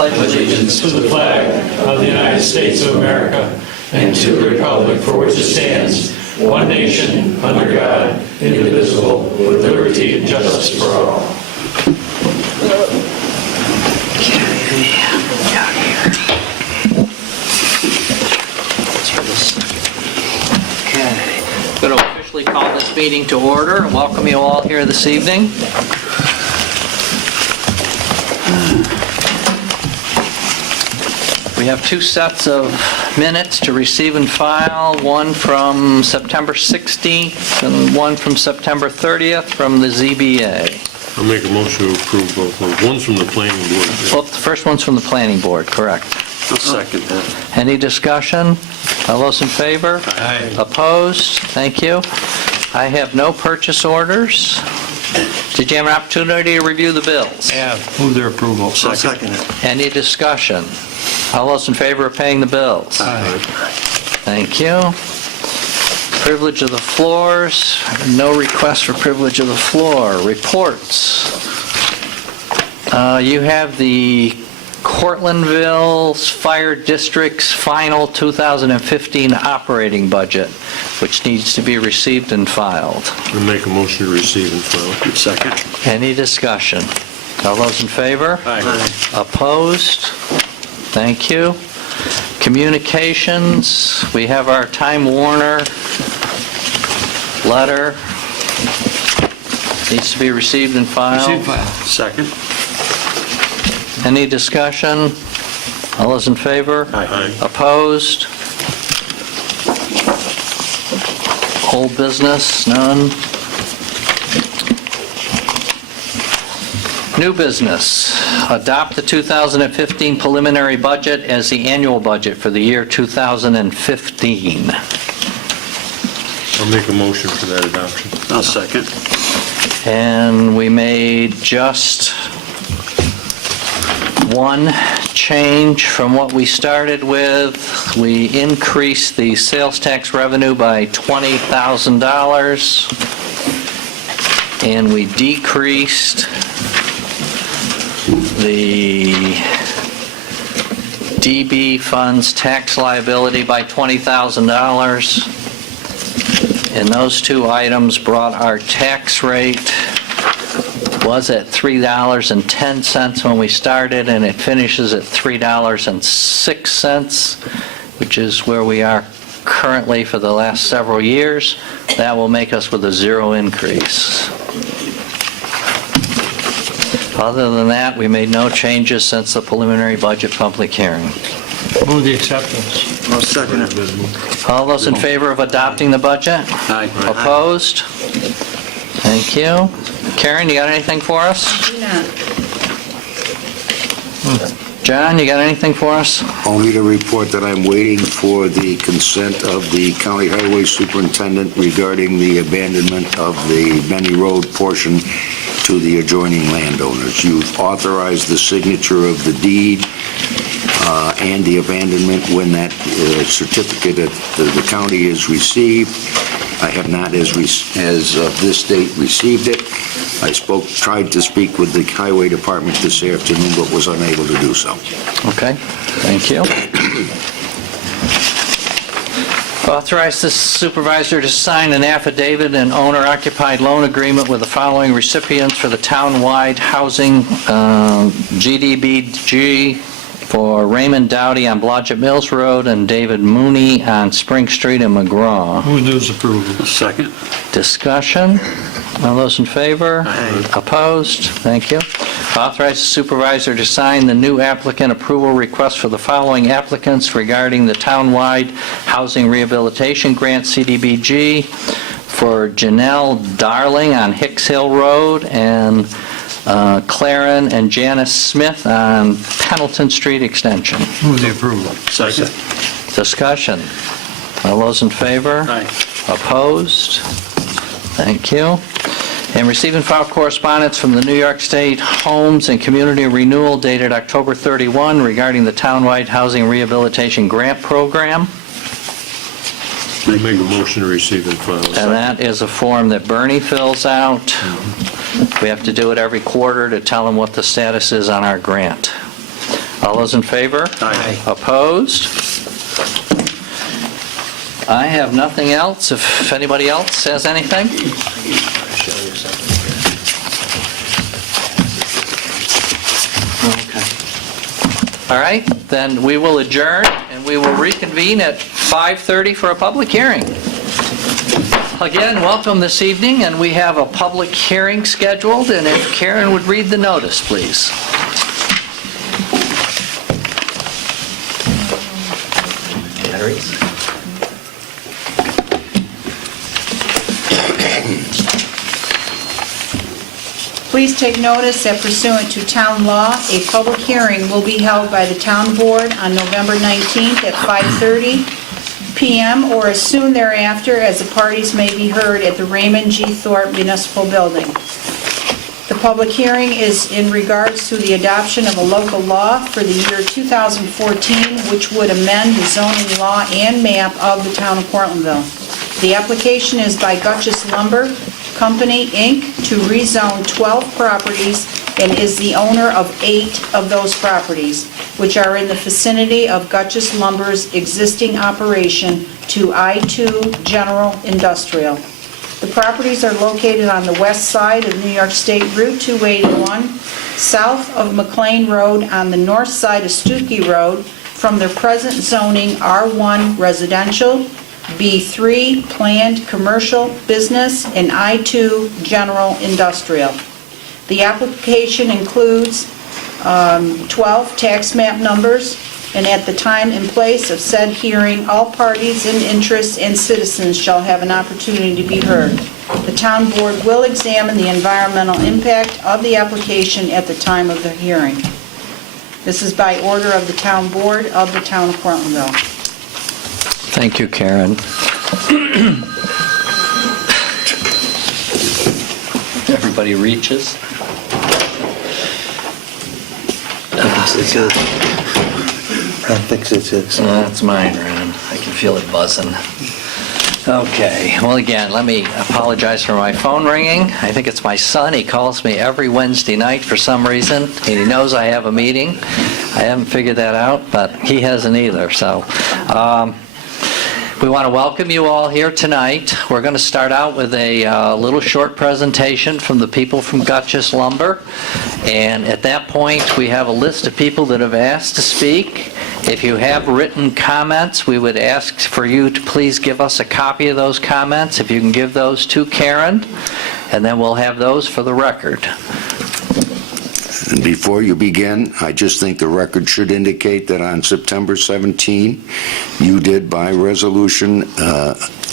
pledge allegiance to the flag of the United States of America and to the republic for which it stands, one nation, under God, indivisible, with liberty and justice for all. Okay. I'm going to officially call this meeting to order and welcome you all here this evening. We have two sets of minutes to receive and file, one from September 16th and one from September 30th from the ZBA. I'll make a motion to approve both of them. One's from the planning board. Well, the first one's from the planning board, correct. I'll second that. Any discussion? All those in favor? Aye. Opposed? Thank you. I have no purchase orders. Did you have an opportunity to review the bills? Yeah, move their approval. I'll second it. Any discussion? All those in favor of paying the bills? Aye. Thank you. Privilege of the floors. No request for privilege of the floor. Reports. You have the Cortlandville Fire District's final 2015 operating budget, which needs to be received and filed. I'll make a motion to receive and file. Second. Any discussion? All those in favor? Aye. Opposed? Thank you. Communications, we have our Time Warner letter. Needs to be received and filed. Second. Any discussion? All those in favor? Aye. Opposed? Old business, none. New business, adopt the 2015 preliminary budget as the annual budget for the year 2015. I'll make a motion for that adoption. I'll second. And we made just one change from what we started with. We increased the sales tax revenue by $20,000, and we decreased the DB funds tax liability by $20,000. And those two items brought our tax rate, was at $3.10 when we started, and it finishes at $3.06, which is where we are currently for the last several years. That will make us with a zero increase. Other than that, we made no changes since the preliminary budget public hearing. Move the acceptance. I'll second it. All those in favor of adopting the budget? Aye. Opposed? Thank you. Karen, you got anything for us? No. John, you got anything for us? Only to report that I'm waiting for the consent of the county highway superintendent regarding the abandonment of the Benny Road portion to the adjoining landowners. You've authorized the signature of the deed and the abandonment when that certificate of the county is received. I have not, as of this date, received it. I tried to speak with the highway department this afternoon, but was unable to do so. Okay, thank you. Authorize the supervisor to sign an affidavit and owner-occupied loan agreement with the following recipients for the town-wide housing GDBG for Raymond Dowdy on Blodgett Mills Road and David Mooney on Spring Street in McGraw. Move those approval. Second. Discussion? All those in favor? Aye. Opposed? Thank you. Authorize the supervisor to sign the new applicant approval request for the following applicants regarding the townwide housing rehabilitation grant CDBG for Janelle Darling on Hicks Hill Road and Claren and Janice Smith on Pendleton Street Extension. Move the approval. Second. Discussion. All those in favor? Aye. Opposed? Thank you. And receive and file correspondence from the New York State Homes and Community Renewal dated October 31 regarding the townwide housing rehabilitation grant program. I make a motion to receive and file. And that is a form that Bernie fills out. We have to do it every quarter to tell him what the status is on our grant. All those in favor? Aye. Opposed? I have nothing else. If anybody else has anything? Okay. All right, then we will adjourn, and we will reconvene at 5:30 for a public hearing. Again, welcome this evening, and we have a public hearing scheduled, and if Karen would read the notice, please. Please take notice that pursuant to town law, a public hearing will be held by the town board on November 19th at 5:30 p.m. or as soon thereafter as the parties may be heard at the Raymond G. Thorpe Municipal Building. The public hearing is in regards to the adoption of a local law for the year 2014, which would amend the zoning law and map of the town of Cortlandville. The application is by Gutchess Lumber Company, Inc., to rezone 12 properties and is the owner of 8 of those properties, which are in the vicinity of Gutchess Lumber's existing operation to I-2 General Industrial. The properties are located on the west side of New York State Route 281, south of McLean Road on the north side of Stuckey Road, from their present zoning R1 residential, B3 planned commercial business, and I2 general industrial. The application includes 12 tax map numbers, and at the time and place of said hearing, all parties in interest and citizens shall have an opportunity to be heard. The town board will examine the environmental impact of the application at the time of the hearing. This is by order of the town board of the town of Cortlandville. Thank you, Karen. Everybody reaches. That's mine, Ron. I can feel it buzzing. Okay, well again, let me apologize for my phone ringing. I think it's my son. He calls me every Wednesday night for some reason, and he knows I have a meeting. I haven't figured that out, but he hasn't either, so... We want to welcome you all here tonight. We're going to start out with a little short presentation from the people from Gutchess Lumber. And at that point, we have a list of people that have asked to speak. If you have written comments, we would ask for you to please give us a copy of those comments. If you can give those to Karen, and then we'll have those for the record. And before you begin, I just think the record should indicate that on September 17, you did by resolution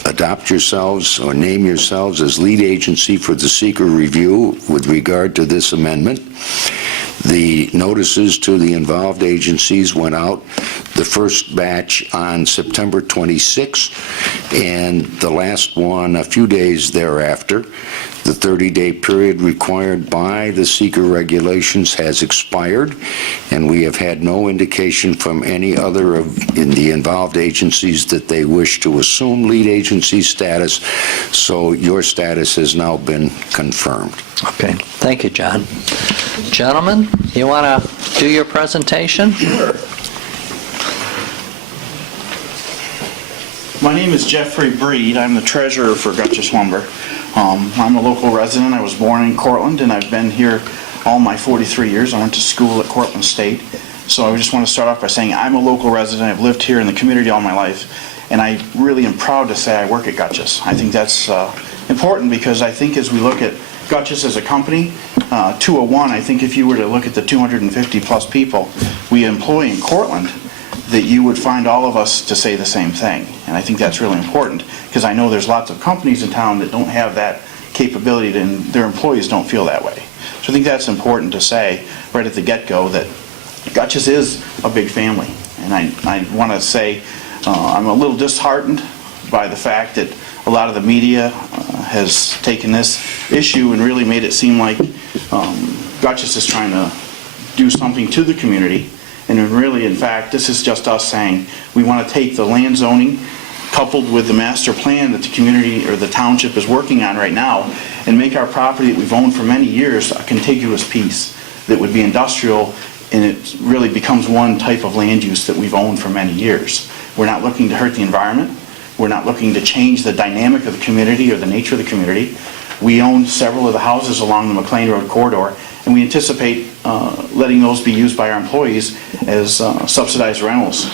adopt yourselves or name yourselves as lead agency for the seeker review with regard to this amendment. The notices to the involved agencies went out, the first batch on September 26, and the last one a few days thereafter. The 30-day period required by the seeker regulations has expired, and we have had no indication from any other in the involved agencies that they wish to assume lead agency status, so your status has now been confirmed. Okay, thank you, John. Gentlemen, you want to do your presentation? Sure. My name is Jeffrey Breed. I'm the treasurer for Gutchess Lumber. I'm a local resident. I was born in Cortland, and I've been here all my 43 years. I went to school at Cortland State. So I just want to start off by saying I'm a local resident. I've lived here in the community all my life, and I really am proud to say I work at Gutchess. I think that's important because I think as we look at Gutchess as a company, 201, I think if you were to look at the 250 plus people we employ in Cortland, that you would find all of us to say the same thing. And I think that's really important because I know there's lots of companies in town that don't have that capability and their employees don't feel that way. So I think that's important to say right at the get-go that Gutchess is a big family. And I want to say I'm a little disheartened by the fact that a lot of the media has taken this issue and really made it seem like Gutchess is trying to do something to the community. And really, in fact, this is just us saying we want to take the land zoning coupled with the master plan that the community or the township is working on right now and make our property that we've owned for many years a contiguous piece that would be industrial and it really becomes one type of land use that we've owned for many years. We're not looking to hurt the environment. We're not looking to change the dynamic of the community or the nature of the community. We own several of the houses along the McLean Road corridor, and we anticipate letting those be used by our employees as subsidized rentals.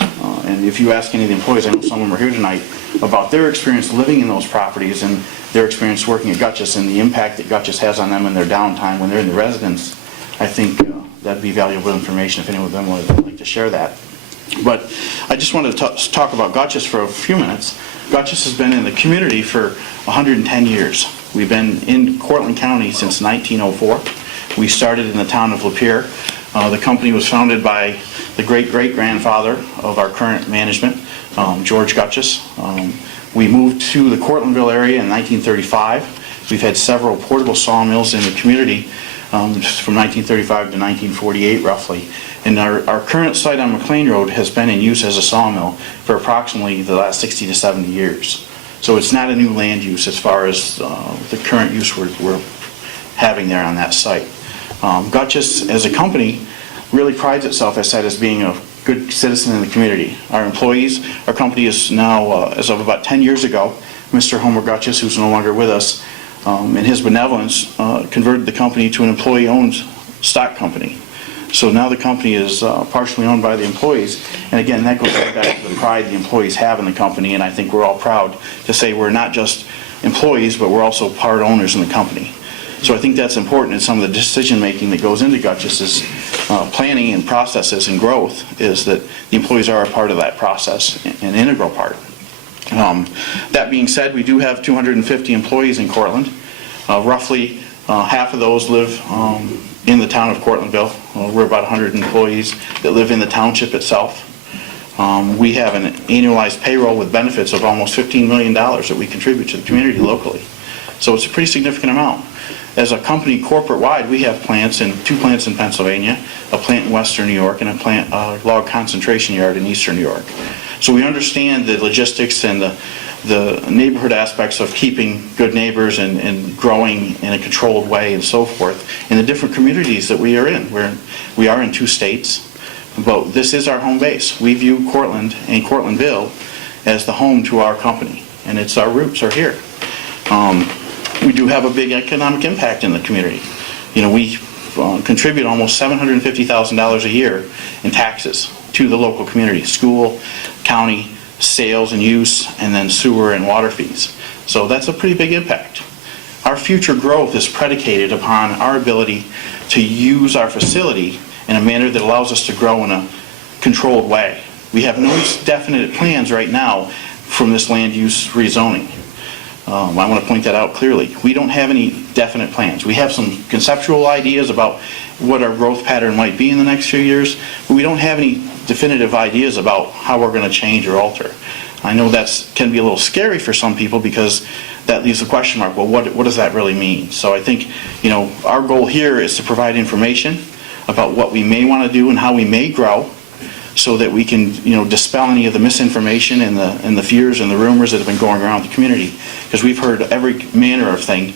And if you ask any of the employees, I know some of them are here tonight, about their experience living in those properties and their experience working at Gutchess and the impact that Gutchess has on them in their downtime when they're in the residence, I think that'd be valuable information if anyone of them would like to share that. But I just wanted to talk about Gutchess for a few minutes. Gutchess has been in the community for 110 years. We've been in Cortland County since 1904. We started in the town of Lapeer. The company was founded by the great-great-grandfather of our current management, George Gutchess. We moved to the Cortlandville area in 1935. We've had several portable sawmills in the community from 1935 to 1948 roughly. And our current site on McLean Road has been in use as a sawmill for approximately the last 60 to 70 years. So it's not a new land use as far as the current use we're having there on that site. Gutchess as a company really prides itself, as I said, as being a good citizen in the community. Our employees, our company is now, as of about 10 years ago, Mr. Homer Gutchess, who's no longer with us, in his benevolence, converted the company to an employee-owned stock company. So now the company is partially owned by the employees. And again, that goes right back to the pride the employees have in the company, and I think we're all proud to say we're not just employees, but we're also part owners in the company. So I think that's important in some of the decision-making that goes into Gutchess's planning and processes and growth, is that the employees are a part of that process, an integral part. That being said, we do have 250 employees in Cortland. Roughly half of those live in the town of Cortlandville. We're about 100 employees that live in the township itself. We have an annualized payroll with benefits of almost $15 million that we contribute to the community locally. So it's a pretty significant amount. As a company corporate-wide, we have two plants in Pennsylvania, a plant in western New York, and a log concentration yard in eastern New York. So we understand the logistics and the neighborhood aspects of keeping good neighbors and growing in a controlled way and so forth in the different communities that we are in. We are in 2 states, but this is our home base. We view Cortland and Cortlandville as the home to our company, and our roots are here. We do have a big economic impact in the community. You know, we contribute almost $750,000 a year in taxes to the local community, school, county, sales and use, and then sewer and water fees. So that's a pretty big impact. Our future growth is predicated upon our ability to use our facility in a manner that allows us to grow in a controlled way. We have no definite plans right now from this land use rezoning. I want to point that out clearly. We don't have any definite plans. We have some conceptual ideas about what our growth pattern might be in the next few years, but we don't have any definitive ideas about how we're going to change or alter. I know that can be a little scary for some people because that leaves a question mark. Well, what does that really mean? So I think, our goal here is to provide information about what we may want to do and how we may grow, so that we can, dispel any of the misinformation and the fears and the rumors that have been going around the community. Because we've heard every manner of thing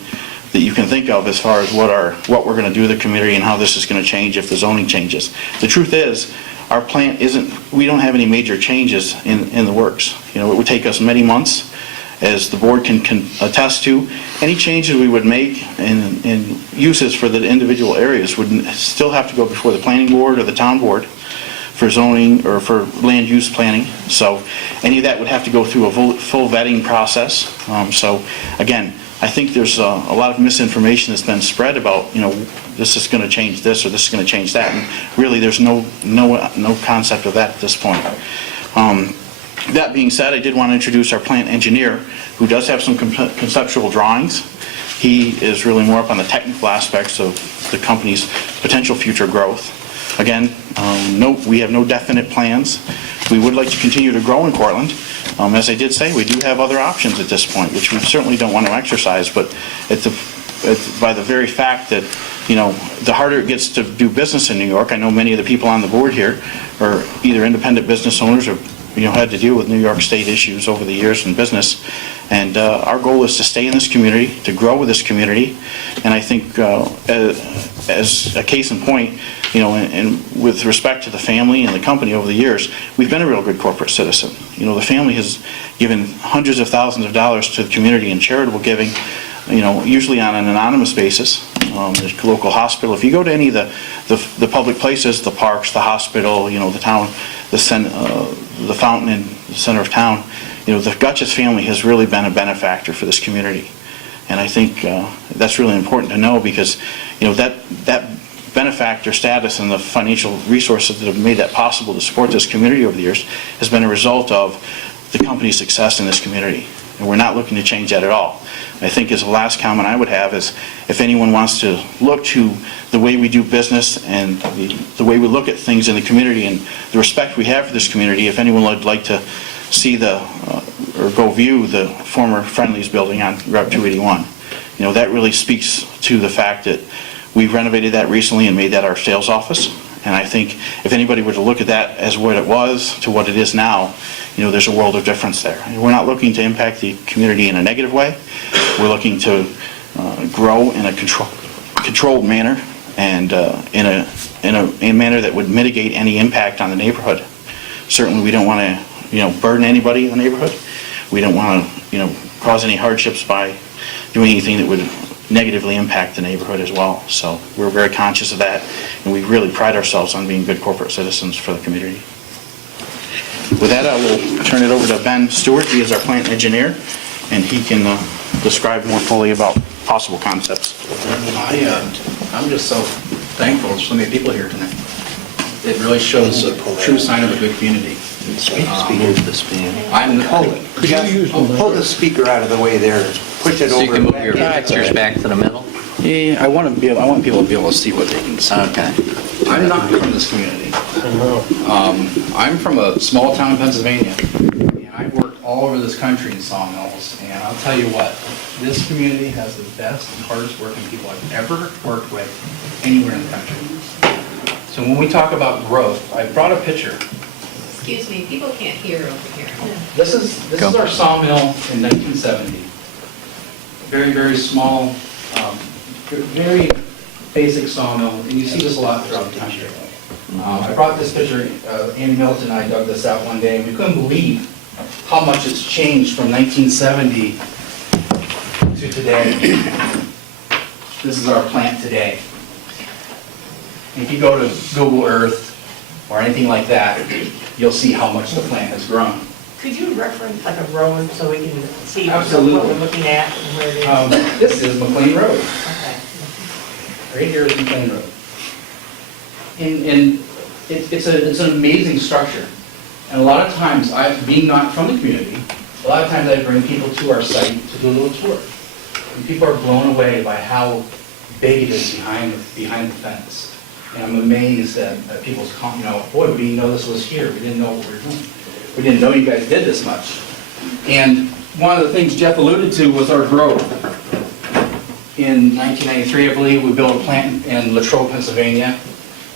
that you can think of as far as what we're going to do to the community and how this is going to change if the zoning changes. The truth is, our plant we don't have any major changes in the works. It would take us many months, as the board can attest to. Any changes we would make in uses for the individual areas would still have to go before the planning board or the town board for zoning or for land use planning. So any of that would have to go through a full vetting process. So again, I think there's a lot of misinformation that's been spread about, this is going to change this or this is going to change that, and really there's no concept of that at this point. That being said, I did want to introduce our plant engineer, who does have some conceptual drawings. He is really more up on the technical aspects of the company's potential future growth. Again, we have no definite plans. We would like to continue to grow in Cortland. As I did say, we do have other options at this point, which we certainly don't want to exercise, but by the very fact that, the harder it gets to do business in New York, I know many of the people on the board here are either independent business owners or had to deal with New York State issues over the years in business. And our goal is to stay in this community, to grow with this community. And I think as a case in point, and with respect to the family and the company over the years, we've been a real good corporate citizen. The family has given hundreds of thousands of dollars to the community in charitable giving, usually on an anonymous basis. The local hospital, if you go to any of the public places, the parks, the hospital, the town, the fountain in the center of town, the Gutchess family has really been a benefactor for this community. And I think that's really important to know, because that benefactor status and the financial resources that have made that possible to support this community over the years has been a result of the company's success in this community. And we're not looking to change that at all. I think as the last comment I would have is, if anyone wants to look to the way we do business and the way we look at things in the community and the respect we have for this community, if anyone would like to see or go view the former Friendly's building on Route 281, that really speaks to the fact that we renovated that recently and made that our sales office. And I think if anybody were to look at that as what it was to what it is now, there's a world of difference there. We're not looking to impact the community in a negative way. We're looking to grow in a controlled manner, and in a manner that would mitigate any impact on the neighborhood. Certainly, we don't want to burden anybody in the neighborhood. We don't want to cause any hardships by doing anything that would negatively impact the neighborhood as well. So we're very conscious of that, and we really pride ourselves on being good corporate citizens for the community. With that, I will turn it over to Ben Stewart. He is our plant engineer, and he can describe more fully about possible concepts. I'm just so thankful there's so many people here tonight. It really shows a true sign of a good community. Could you pull the speaker out of the way there, push it over. So you can move your pictures back to the middle? Yeah, I want people to be able to see what they can see. Okay. I'm not from this community. I'm from a small town in Pennsylvania, and I've worked all over this country in sawmills, and I'll tell you what, this community has the best and hardest working people I've ever worked with anywhere in the country. So when we talk about growth, I brought a picture. Excuse me, people can't hear over here. This is our sawmill in 1970. Very, very small, very basic sawmill, and you see this a lot throughout the country. I brought this picture, Andy Milton and I dug this out one day, and we couldn't believe how much it's changed from 1970 to today. This is our plant today. If you go to Google Earth or anything like that, you'll see how much the plant has grown. Could you reference like a road so we can see Absolutely. what we're looking at and where it is? This is McLean Road. Okay. Right here is McLean Road. And it's an amazing structure. And a lot of times, being not from the community, a lot of times I bring people to our site to do a little tour. And people are blown away by how big it is behind the fence. And I'm amazed at people's comment, boy, we didn't know this was here. We didn't know what we were doing. We didn't know you guys did this much. And one of the things Jeff alluded to was our growth. In 1993, I believe, we built a plant in Latrobe, Pennsylvania.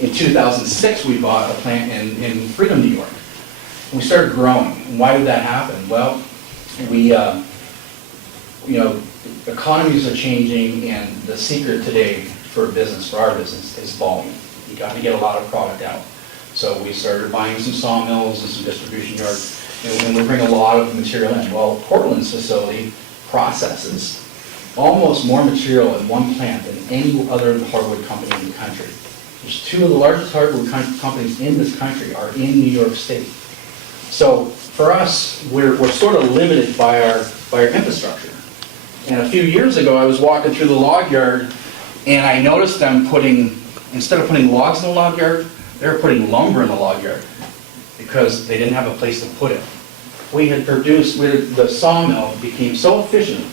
In 2006, we bought a plant in Freedom, New York. And we started growing. And why did that happen? Well, economies are changing, and the secret today for business, for our business, is volume. You got to get a lot of product out. So we started buying some sawmills and some distribution yards, and we bring a lot of material in. Well, Portland's facility processes almost more material in one plant than any other hardwood company in the country. There's two of the largest hardwood companies in this country are in New York State. So for us, we're sort of limited by our infrastructure. And a few years ago, I was walking through the log yard, and I noticed them instead of putting logs in the log yard, they were putting lumber in the log yard because they didn't have a place to put it. The sawmill became so efficient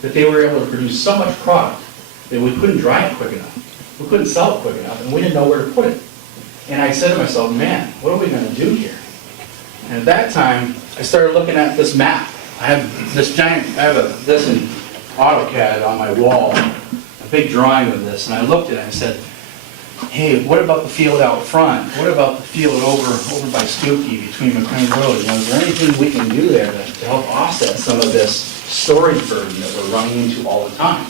that they were able to produce so much product that we couldn't dry it quick enough. We couldn't sell it quick enough, and we didn't know where to put it. And I said to myself, man, what are we going to do here? And at that time, I started looking at this map. I have this in AutoCAD on my wall, a big drawing of this, and I looked at it and I said, hey, what about the field out front? What about the field over by Skokie between McLean Road? You know, is there anything we can do there to help offset some of this storage burden that we're running into all the time?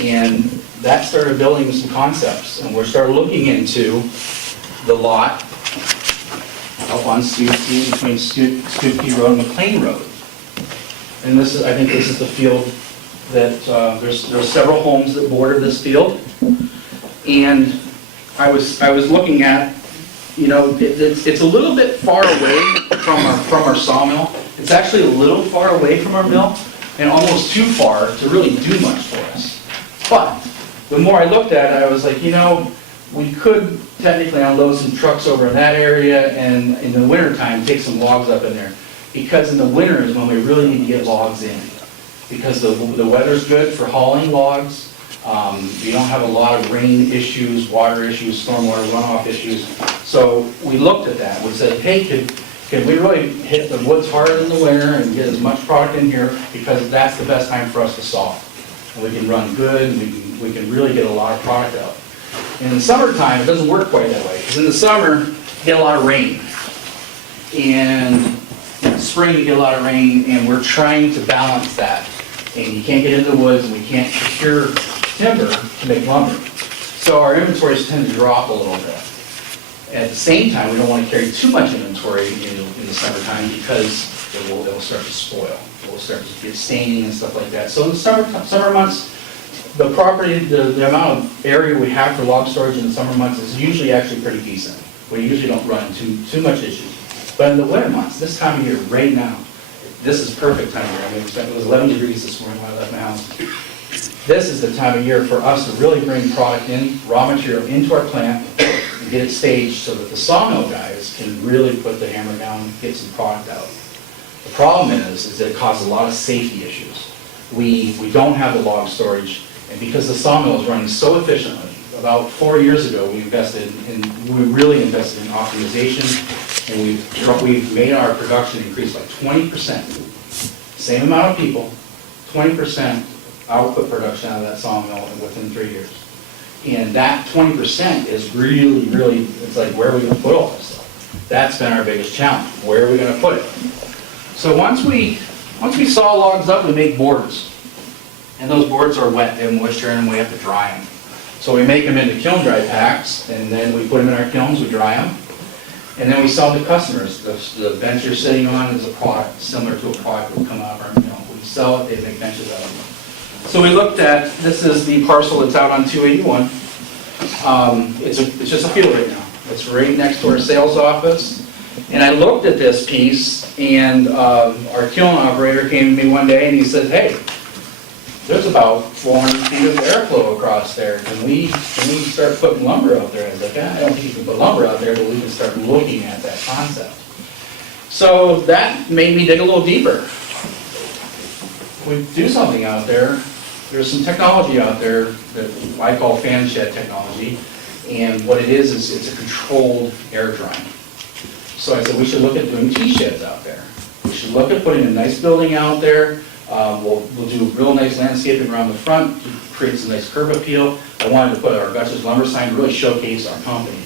And that started building some concepts, and we started looking into the lot up on Skokie, between Skokie Road and McLean Road. And this is, I think this is the field that, there's several homes that border this field. And I was looking at, you know, it's a little bit far away from our sawmill. It's actually a little far away from our mill, and almost too far to really do much for us. But the more I looked at it, I was like, you know, we could technically unload some trucks over in that area, and in the wintertime, take some logs up in there. Because in the winter is when we really need to get logs in. Because the weather's good for hauling logs. You don't have a lot of rain issues, water issues, stormwater runoff issues. So we looked at that. We said, hey, can we really hit the woods hard in the winter and get as much product in here? Because that's the best time for us to saw. And we can run good, and we can really get a lot of product out. And in the summertime, it doesn't work quite that way. Because in the summer, you get a lot of rain. And in the spring, you get a lot of rain, and we're trying to balance that. And you can't get into the woods, and we can't procure timber to make lumber. So our inventories tend to drop a little bit. At the same time, we don't want to carry too much inventory in the summertime because it will start to spoil. It will start to get staining and stuff like that. So in the summer months, the property, the amount of area we have for log storage in the summer months is usually actually pretty decent. We usually don't run into too much issues. But in the winter months, this time of year, right now, this is perfect time of year. I mean, it was 11 degrees this morning when I left my house. This is the time of year for us to really bring product in, raw material into our plant, and get it staged so that the sawmill guys can really put the hammer down and get some product out. The problem is that it causes a lot of safety issues. We don't have the log storage, and because the sawmill is running so efficiently, about 4 years ago, we really invested in optimization, and we've made our production increase by 20%. Same amount of people, 20% output production out of that sawmill within 3 years. And that 20% is really, it's like, where are we going to put all this stuff? That's been our biggest challenge. Where are we going to put it? So once we saw logs up, we make boards. And those boards are wet, they have moisture, and we have to dry them. So we make them into kiln dry packs, and then we put them in our kilns, we dry them. And then we sell them to customers. The bench you're sitting on is a product, similar to a product that would come out of our mill. We sell it, they make benches out of them. So we looked at, this is the parcel that's out on 281. It's just a field right now. It's right next to our sales office. And I looked at this piece, and our kiln operator came to me one day and he said, hey, there's about 400 feet of airflow across there. Can we start putting lumber out there? I was like, I don't think you can put lumber out there, but we can start looking at that concept. So that made me dig a little deeper. We do something out there. There's some technology out there that I call fan shed technology, and what it is it's a controlled air drying. So I said we should look at doing T-sheds out there. We should look at putting a nice building out there. We'll do real nice landscaping around the front, create some nice curb appeal. I wanted to put our Gutch's Lumber sign, really showcase our company.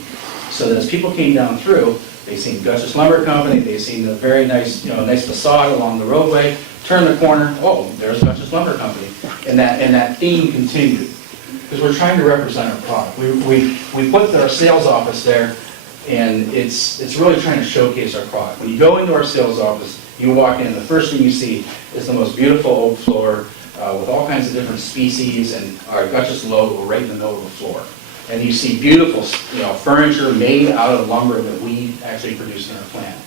So that as people came down through, they seen Gutch's Lumber Company, they seen the very nice, nice facade along the roadway, turn the corner, oh, there's Gutch's Lumber Company. And that theme continued. Because we're trying to represent our product. We put our sales office there, and it's really trying to showcase our product. When you go into our sales office, you walk in, and the first thing you see is the most beautiful oak floor with all kinds of different species, and our Gutch's logo right in the middle of the floor. And you see beautiful, furniture made out of lumber that we actually produce in our plant.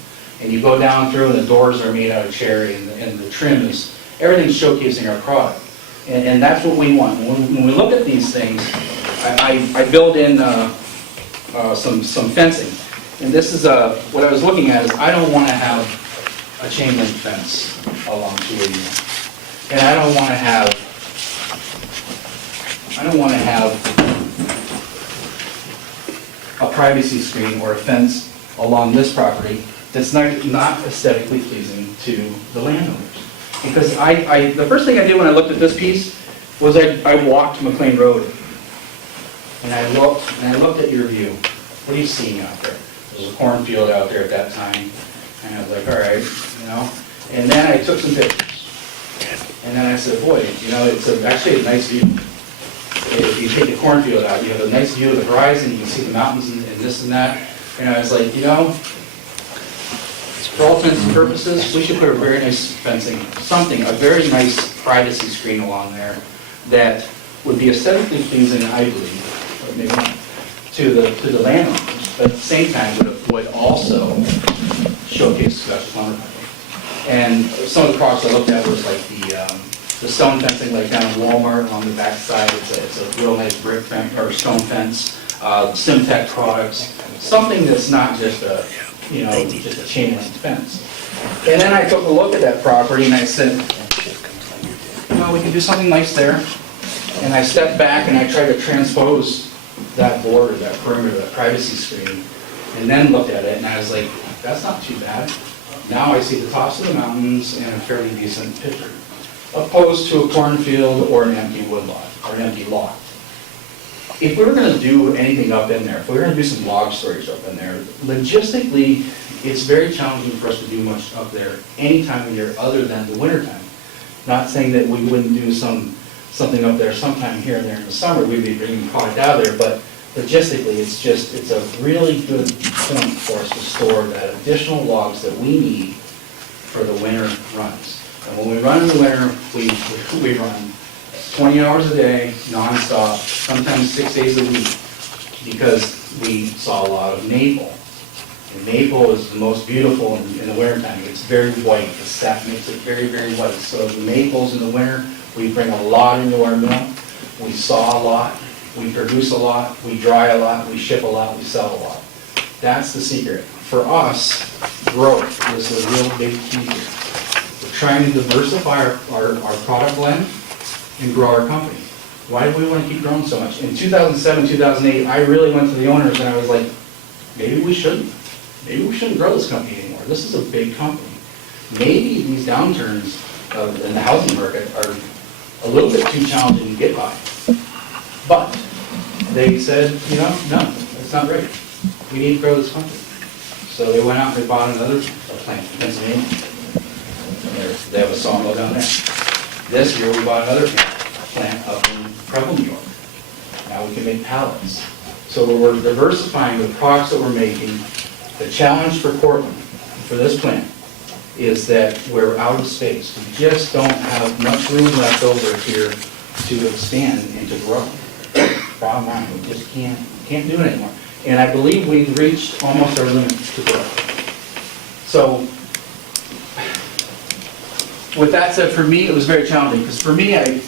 And you go down through, and the doors are made out of cherry, and the trim is, everything's showcasing our product. And that's what we want. When we look at these things, I build in some fencing. And this is what I was looking at is I don't want to have a chain link fence along 281. And I don't want to have a privacy screen or a fence along this property that's not aesthetically pleasing to the landowners. Because the first thing I did when I looked at this piece was I walked McLean Road. And I looked at your view. What are you seeing out there? There's a cornfield out there at that time. And I was like, all right, you know. And then I took some pictures. And then I said, boy, you know, it's actually a nice view. If you take the cornfield out, you have a nice view of the horizon, you can see the mountains and this and that. And I was like, you know, for all intents and purposes, we should put a very nice fencing, a very nice privacy screen along there that would be aesthetically pleasing, I believe, or maybe not, to the landowners, but at the same time would also showcase Dutchess lumber company. And some of the products I looked at was like the stone fencing, like down at Walmart along the backside. It's a real nice brick fence or stone fence. Simtech products, something that's not just a just a chain link fence. And then I took a look at that property and I said, well, we can do something nice there. And I stepped back and I tried to transpose that border, that perimeter, that privacy screen, and then looked at it and I was like, that's not too bad. Now I see the tops of the mountains and a fairly decent picture, opposed to a cornfield or an empty woodlot or an empty lot. If we were going to do anything up in there, if we were going to do some log storage up in there, logistically, it's very challenging for us to do much up there any time of year other than the wintertime. Not saying that we wouldn't do something up there sometime here and there in the summer, we'd be bringing product out of there, but logistically, it's a really good point for us to store that additional logs that we need for the winter runs. And when we run in the winter, we run 20 hours a day, nonstop, sometimes 6 days a week, because we saw a lot of maple. And maple is the most beautiful in the wintertime. It's very white. The sap makes it very, very white. So the maples in the winter, we bring a lot into our mill. We saw a lot. We produce a lot. We dry a lot. We ship a lot. We sell a lot. That's the secret. For us, growth is a real big key here. We're trying to diversify our product blend and grow our company. Why do we want to keep growing so much? In 2007, 2008, I really went to the owners and I was like, maybe we shouldn't. Maybe we shouldn't grow this company anymore. This is a big company. Maybe these downturns in the housing market are a little bit too challenging to get by. But they said, you know, no, that's not right. We need to grow this company. So they went out and they bought another plant in Pennsylvania. They have a sawmill down there. This year we bought another plant up in Cortlandville, New York. Now we can make pallets. So we're diversifying the products that we're making. The challenge for Cortland, for this plant, is that we're out of space. We just don't have much room left over here to expand and to grow. Bottom line, we just can't do it anymore. And I believe we've reached almost our limit to grow. So, with that said, for me, it was very challenging, because for me, I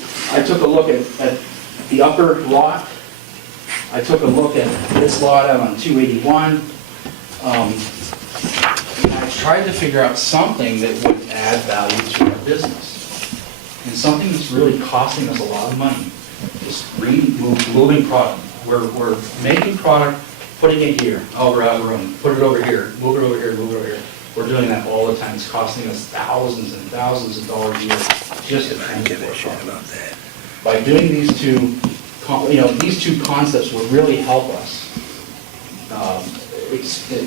took a look at the upper lot. I took a look at this lot out on 281. And I tried to figure out something that would add value to our business. And something that's really costing us a lot of money is moving product. We're making product, putting it here, oh, we're out of room, put it over here, move it over here, move it over here. We're doing that all the time. It's costing us thousands and thousands of dollars a year just to transport product. By doing these two concepts would really help us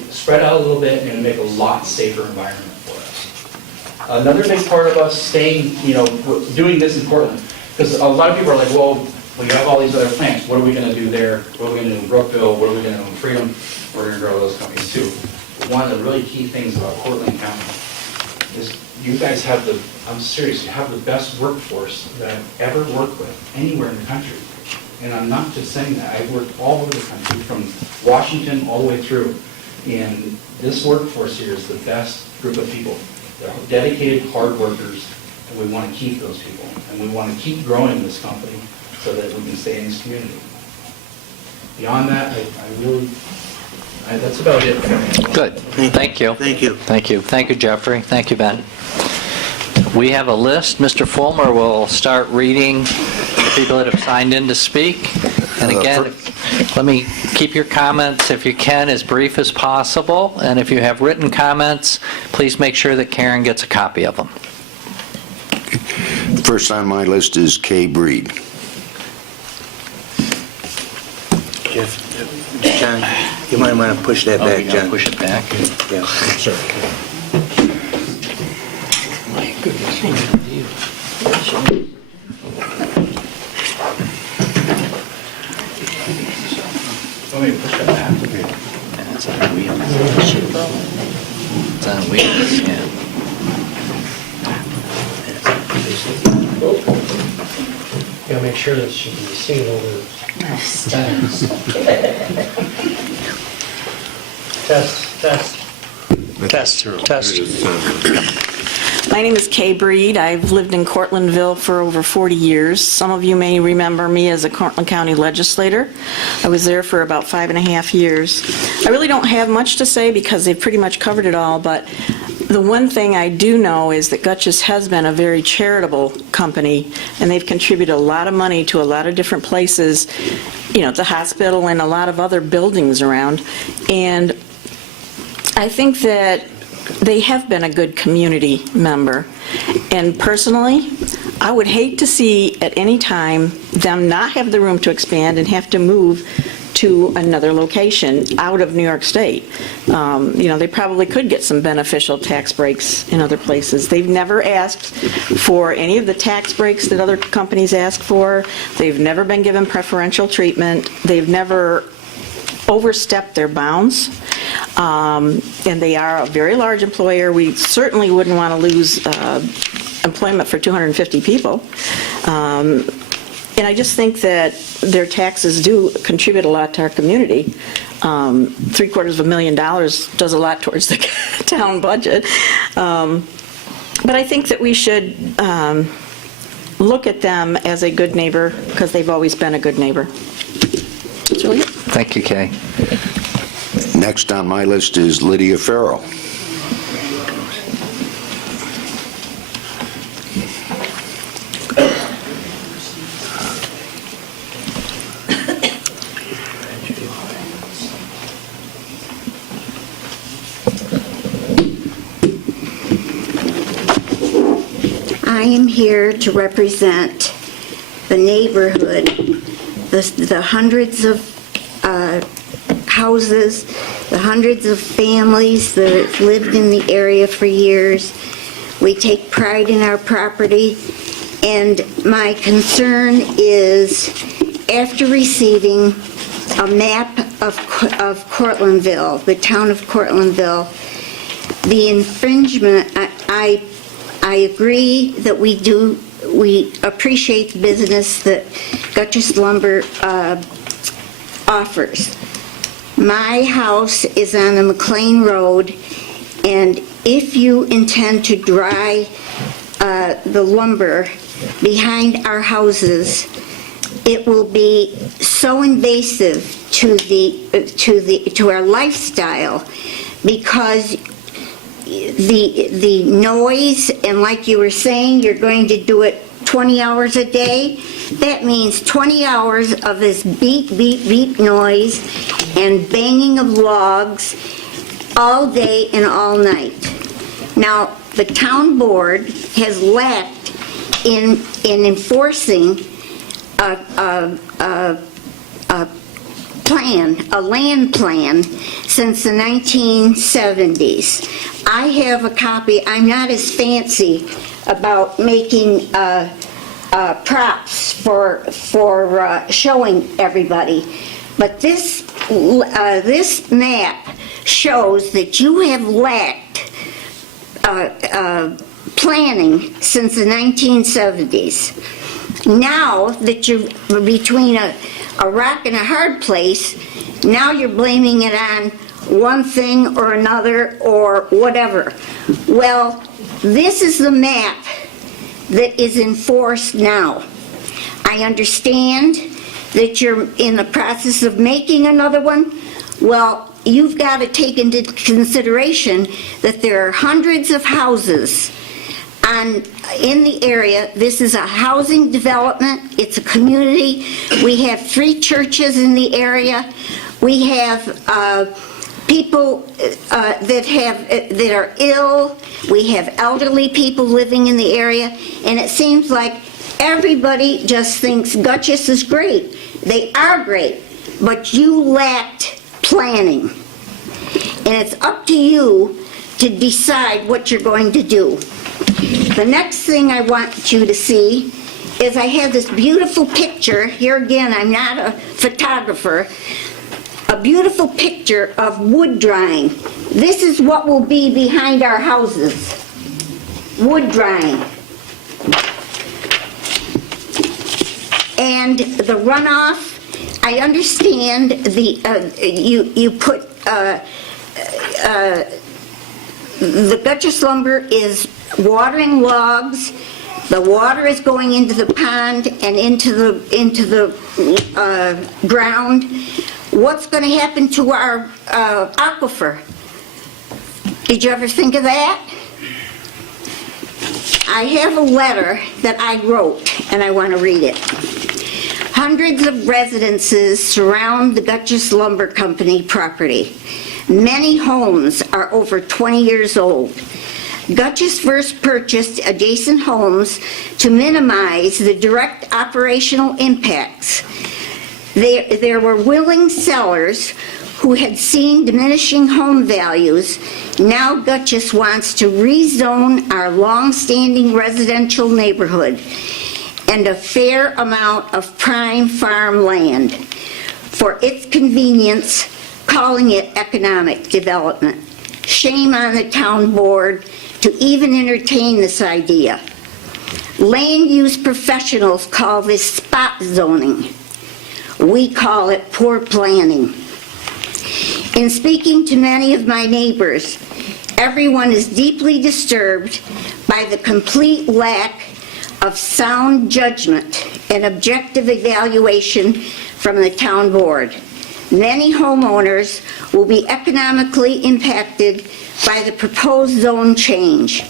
spread out a little bit and make a lot safer environment for us. Another big part of us staying, doing this in Cortland, because a lot of people are like, well, we have all these other plants. What are we going to do there? What are we going to do in Brookville? What are we going to do in Freedom? We're going to grow those companies too. One of the really key things about Cortland County is you guys have I'm serious, you have the best workforce that I've ever worked with anywhere in the country. And I'm not just saying that. I've worked all over the country, from Washington all the way through. And this workforce here is the best group of people. They're dedicated, hard workers, and we want to keep those people. And we want to keep growing this company so that we can stay in this community. Beyond that, that's about it. Good. Thank you. Thank you. Thank you. Thank you, Jeffrey. Thank you, Ben. We have a list. Mr. Fulmer will start reading the people that have signed in to speak. And again, let me keep your comments, if you can, as brief as possible. And if you have written comments, please make sure that Karen gets a copy of them. First on my list is Kay Breed. John, you might want to push that Oh, we back, gotta John. push it back? Yeah. Want me to push that back? Yeah, it's on wheels. It's on wheels, yeah. Gotta make sure that she can see it over. Test. My name is Kay Breed. I've lived in Cortlandville for over 40 years. Some of you may remember me as a Cortland County legislator. I was there for about 5.5 years. I really don't have much to say because they've pretty much covered it all, but the one thing I do know is that Gutchess has been a very charitable company, and they've contributed a lot of money to a lot of different places, the hospital and a lot of other buildings around. And I think that they have been a good community member. And personally, I would hate to see at any time them not have the room to expand and have to move to another location out of New York State. They probably could get some beneficial tax breaks in other places. They've never asked for any of the tax breaks that other companies ask for. They've never been given preferential treatment. They've never overstepped their bounds. And they are a very large employer. We certainly wouldn't want to lose employment for 250 people. And I just think that their taxes do contribute a lot to our community. $750,000 does a lot towards the town budget. But I think that we should look at them as a good neighbor because they've always been a good neighbor. That's really it. Thank you, Kay. Next on my list is Lydia Farrell. I am here to represent the neighborhood, the hundreds of houses, the hundreds of families that have lived in the area for years. We take pride in our property, and my concern is, after receiving a map of Cortlandville, the town of Cortlandville, the infringement, I agree that we appreciate the business that Gutchess Lumber offers. My house is on the McLean Road, and if you intend to dry the lumber behind our houses, it will be so invasive to our lifestyle, because the noise, and like you were saying, you're going to do it 20 hours a day. That means 20 hours of this beep, beep, beep noise and banging of logs all day and all night. Now, the town board has lacked in enforcing a land plan since the 1970s. I have a copy. I'm not as fancy about making props for showing everybody, but this map shows that you have lacked planning since the 1970s. Now that you're between a rock and a hard place, now you're blaming it on one thing or another or whatever. Well, this is the map that is enforced now. I understand that you're in the process of making another one. Well, you've got to take into consideration that there are hundreds of houses in the area. This is a housing development. It's a community. We have 3 churches in the area. We have people that are ill. We have elderly people living in the area, and it seems like everybody just thinks Gutchess is great. They are great, but you lacked planning. And it's up to you to decide what you're going to do. The next thing I want you to see is I have this beautiful picture. Here again, I'm not a photographer. A beautiful picture of wood drying. This is what will be behind our houses. Wood drying. And the runoff, I understand you put the Dutchess lumber is watering logs. The water is going into the pond and into the ground. What's going to happen to our aquifer? Did you ever think of that? I have a letter that I wrote, and I want to read it. Hundreds of residences surround the Dutchess Lumber Company property. Many homes are over 20 years old. Dutchess first purchased adjacent homes to minimize the direct operational impacts. There were willing sellers who had seen diminishing home values. Now Dutchess wants to rezone our long-standing residential neighborhood and a fair amount of prime farm land for its convenience, calling it economic development. Shame on the town board to even entertain this idea. Land use professionals call this spot zoning. We call it poor planning. In speaking to many of my neighbors, everyone is deeply disturbed by the complete lack of sound judgment and objective evaluation from the town board. Many homeowners will be economically impacted by the proposed zone change,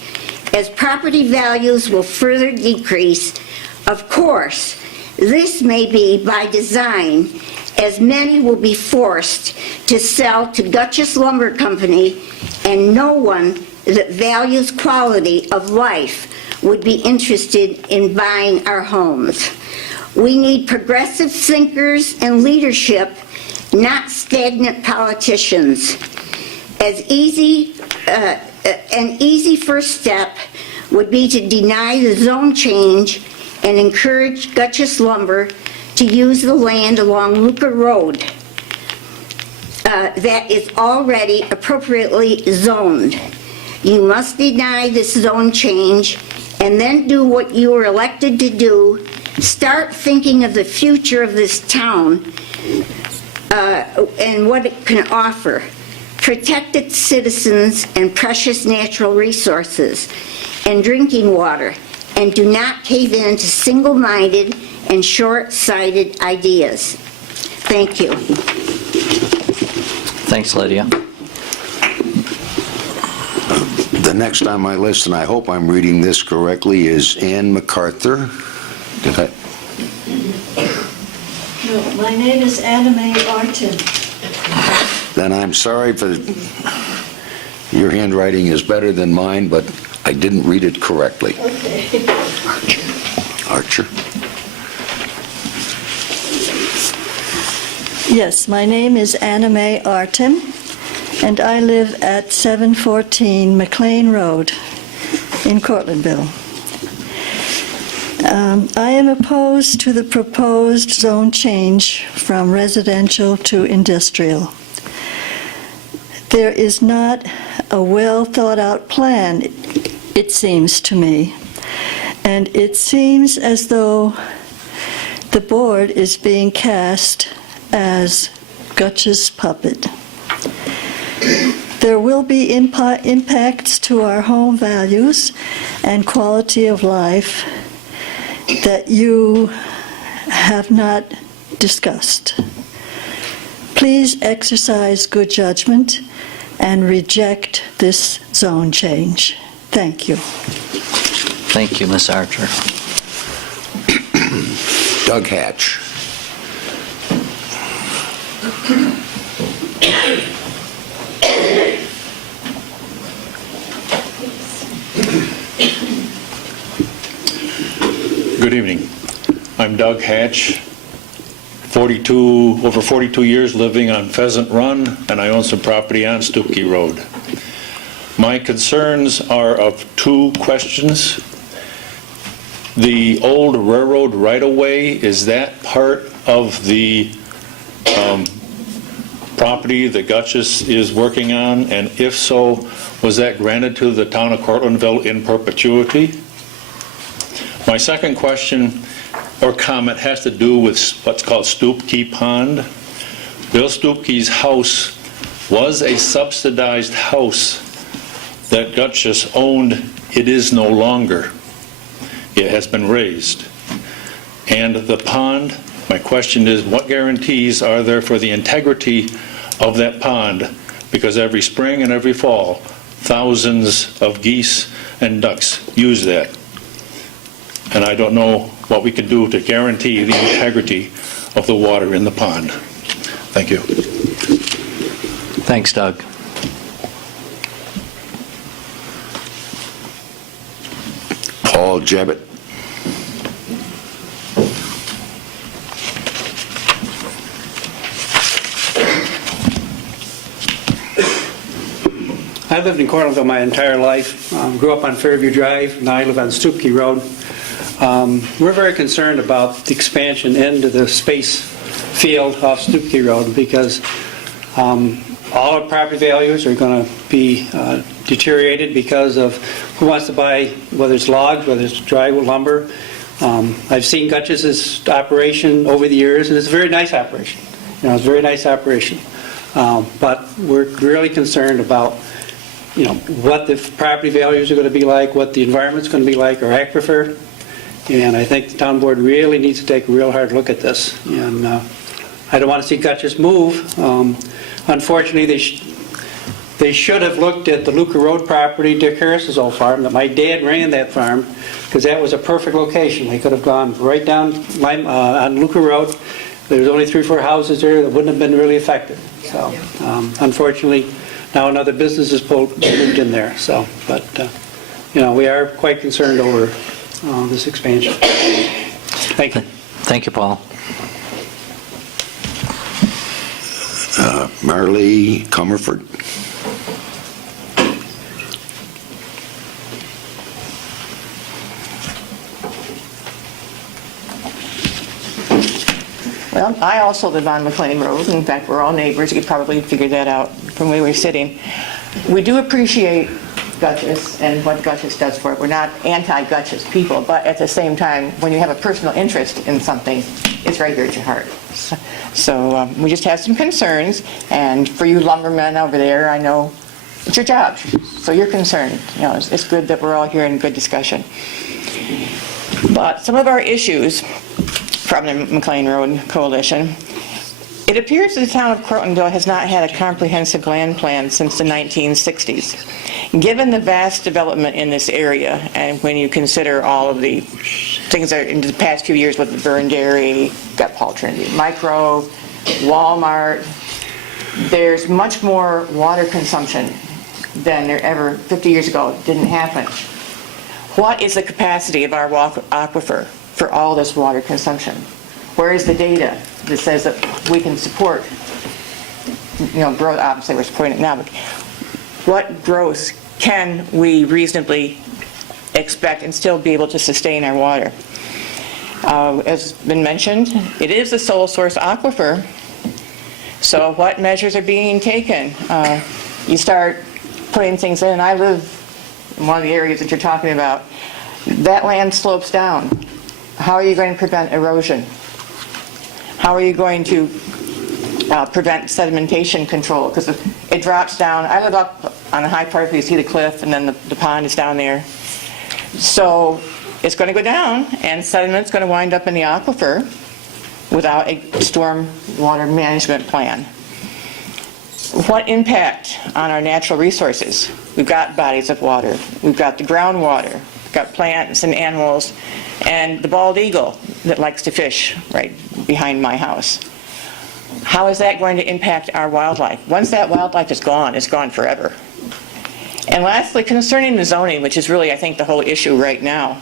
as property values will further decrease. Of course, this may be by design, as many will be forced to sell to Dutchess Lumber Company, and no one that values quality of life would be interested in buying our homes. We need progressive thinkers and leadership, not stagnant politicians. An easy first step would be to deny the zone change and encourage Dutchess Lumber to use the land along Luca Road that is already appropriately zoned. You must deny this zone change and then do what you were elected to do. Start thinking of the future of this town and what it can offer. Protect its citizens and precious natural resources and drinking water, and do not cave in to single-minded and short-sighted ideas. Thank you. Thanks, Lydia. The next on my list, and I hope I'm reading this correctly, is Ann MacArthur. Did I? No, my name is Anna Mae Artin. Then I'm sorry for, your handwriting is better than mine, but I didn't read it correctly. Okay. Archer. Yes, my name is Anna Mae Artin, and I live at 714 McLean Road in Cortlandville. I am opposed to the proposed zone change from residential to industrial. There is not a well-thought-out plan, it seems to me, and it seems as though the board is being cast as Dutchess' puppet. There will be impacts to our home values and quality of life that you have not discussed. Please exercise good judgment and reject this zone change. Thank you. Thank you, Ms. Archer. Doug Hatch. Good evening. I'm Doug Hatch, over 42 years living on Pheasant Run, and I own some property on Stupke Road. My concerns are of two questions. The old railroad right-of-way, is that part of the property that Gutchess is working on? And if so, was that granted to the town of Cortlandville in perpetuity? My second question or comment has to do with what's called Stupke Pond. Bill Stupke's house was a subsidized house that Gutchess owned. It is no longer. It has been raised. And the pond, my question is, what guarantees are there for the integrity of that pond? Because every spring and every fall, thousands of geese and ducks use that. And I don't know what we can do to guarantee the integrity of the water in the pond. Thank you. Thanks, Doug. Paul Jabbett. I lived in Cortlandville my entire life, grew up on Fairview Drive, now I live on Stupke Road. We're very concerned about the expansion into the space field off Stupke Road because all our property values are going to be deteriorated because of who wants to buy, whether it's logs, whether it's dry lumber. I've seen Gutchess's operation over the years, and it's a very nice operation. You know, it's a very nice operation. But we're really concerned about, you know, what the property values are going to be like, what the environment's going to be like, our aquifer. And I think the town board really needs to take a real hard look at this. And I don't want to see Gutchess move. Unfortunately, they should have looked at the Luca Road property, Dick Harris's old farm, that my dad ran that farm, because that was a perfect location. They could have gone right down on Luca Road. There was only 3 or 4 houses there that wouldn't have been really affected. So, unfortunately, now another business has moved in there. So, but you know, we are quite concerned over this expansion. Thank you. Thank you, Paul. Marley Comerford. Well, I also live on McLean Road. In fact, we're all neighbors. You could probably figure that out from where we're sitting. We do appreciate Gutchess and what Gutchess does for it. We're not anti-Gutchess people, but at the same time, when you have a personal interest in something, it's right here at your heart. So we just have some concerns, and for you lumbermen over there, I know it's your job, so you're concerned. You know, it's good that we're all here in good discussion. But some of our issues from the McLean Road Coalition, it appears that the town of Cortlandville has not had a comprehensive land plan since the 1960s. Given the vast development in this area, and when you consider all of the things that are in the past few years with the Burn Dairy, got Paul Trinity Micro, Walmart, there's much more water consumption than there ever 50 years ago. It didn't happen. What is the capacity of our aquifer for all this water consumption? Where is the data that says that we can support, you know, growth? Obviously we're supporting it now, but what growth can we reasonably expect and still be able to sustain our water? As has been mentioned, it is the sole source aquifer. So what measures are being taken? You start putting things in. I live in one of the areas that you're talking about. That land slopes down. How are you going to prevent erosion? How are you going to prevent sedimentation control? Because it drops down. I live up on a high part where you see the cliff, and then the pond is down there. So it's going to go down, and sediment's going to wind up in the aquifer without a storm water management plan. What impact on our natural resources? We've got bodies of water. We've got the groundwater. We've got plants and animals, and the bald eagle that likes to fish right behind my house. How is that going to impact our wildlife? Once that wildlife is gone, it's gone forever. And lastly, concerning the zoning, which is really, I think, the whole issue right now,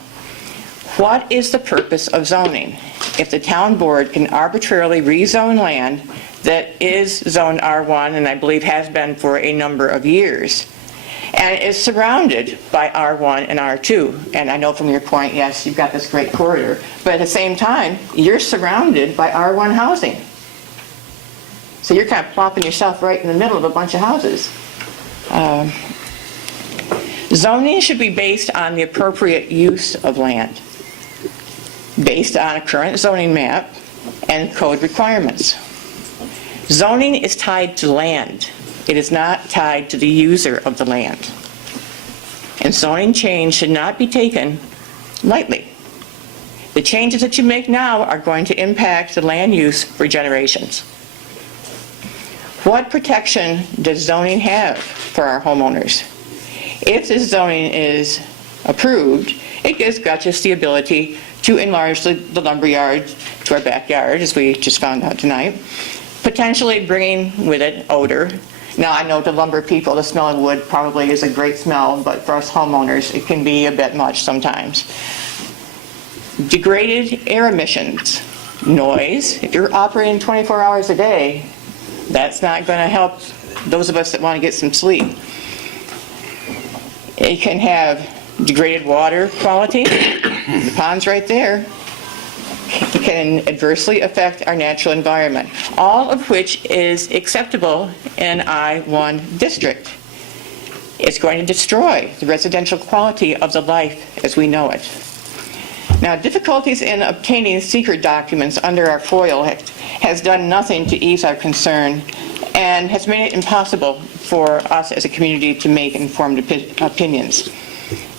What is the purpose of zoning? If the town board can arbitrarily rezone land that is zoned R1, and I believe has been for a number of years, and is surrounded by R1 and R2. And I know from your point, yes, you've got this great corridor, but at the same time, you're surrounded by R1 housing. So you're kind of plopping yourself right in the middle of a bunch of houses. Zoning should be based on the appropriate use of land, based on a current zoning map and code requirements. Zoning is tied to land. It is not tied to the user of the land. And zoning change should not be taken lightly. The changes that you make now are going to impact the land use for generations. What protection does zoning have for our homeowners? If this zoning is approved, it gives Gutchess the ability to enlarge the lumberyard to our backyard, as we just found out tonight, potentially bringing with it odor. Now, I know to lumber people, the smell of wood probably is a great smell, but for us homeowners, it can be a bit much sometimes. Degraded air emissions, noise. If you're operating 24 hours a day, that's not going to help those of us that want to get some sleep. It can have degraded water quality. The pond's right there. It can adversely affect our natural environment, all of which is acceptable in I-1 district. It's going to destroy the residential quality of the life as we know it. Now, difficulties in obtaining secret documents under our FOIL Act has done nothing to ease our concern and has made it impossible for us as a community to make informed opinions.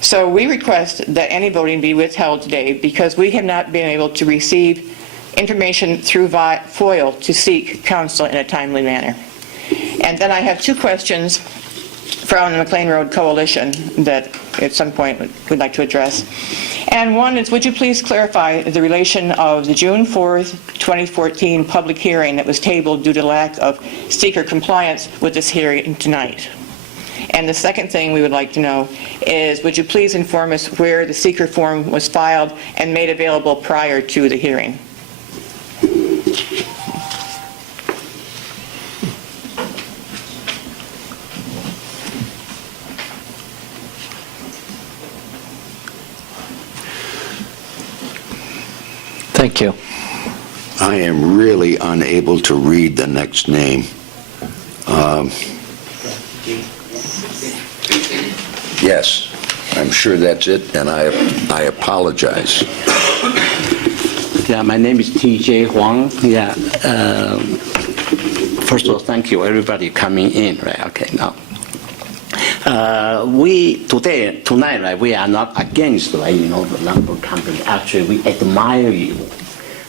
So we request that any voting be withheld today because we have not been able to receive information through FOIL to seek counsel in a timely manner. And then I have two questions from the McLean Road Coalition that at some point we'd like to address. And one is, would you please clarify the relation of the June 4th, 2014 public hearing that was tabled due to lack of seeker compliance with this hearing tonight? And the second thing we would like to know is, would you please inform us where the seeker form was filed and made available prior to the hearing? Thank you. I am really unable to read the next name. Yes, I'm sure that's it, and I apologize. Yeah, my name is T.J. Huang. Yeah. First of all, thank you everybody coming in. Right. Okay. Now, tonight, right? We are not against, right? You know, the lumber company. Actually, we admire you.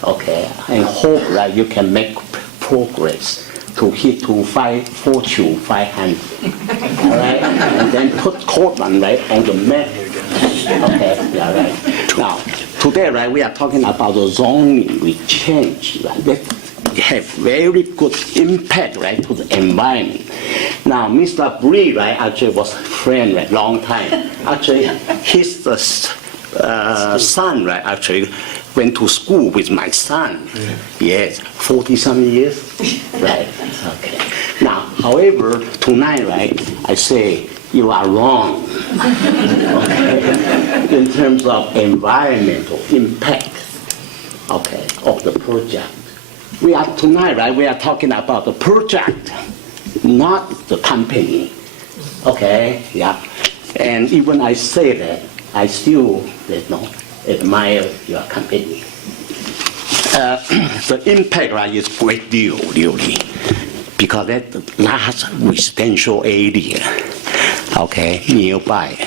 Okay, and hope that you can make progress to hit to Fortune 500. All right, and then put Cortland right on the map. Okay, yeah, right. Now, today, right, we are talking about the zoning we change, right? That have very good impact, right, to the environment. Now, Mr. Bree, right, actually was a friend, right, long time. Actually, his son, right, actually went to school with my son. Yes, 40-some years. Right, okay. Now, however, tonight, right, I say you are wrong. Okay, in terms of environmental impact, okay, of the project. Tonight, right, we are talking about the project, not the company. Okay, yeah. And even I say that, I still, admire your company. The impact, right, is great deal, really, because that large residential area, okay, nearby.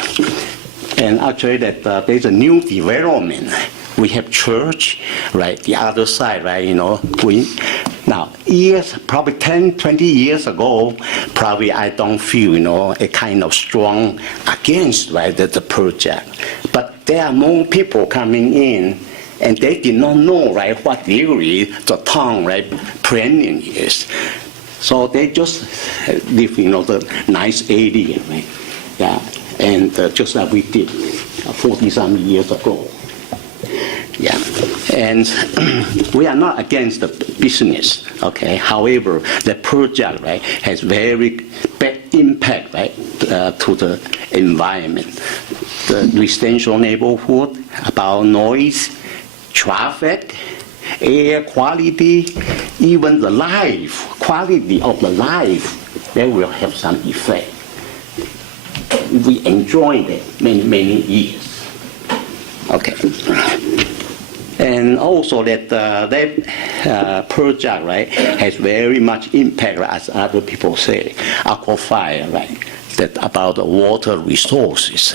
And actually, that there's a new development. We have church, right, the other side, right, you know. Now, probably 10, 20 years ago, probably I don't feel, you know, a kind of strong against, right, the project. But there are more people coming in, and they did not know, right, what really the town, right, planning is. So they just live, you know, the nice area, right, yeah, and just like we did 40-some years ago. And we are not against the business, okay? However, the project, right, has very bad impact, right, to the environment. The residential neighborhood, about noise, traffic, air quality, even the life, quality of the life, they will have some effect. We enjoyed it many years. Okay. And also that project, right, has very much impact, as other people say, aquifer, right, that about the water resources.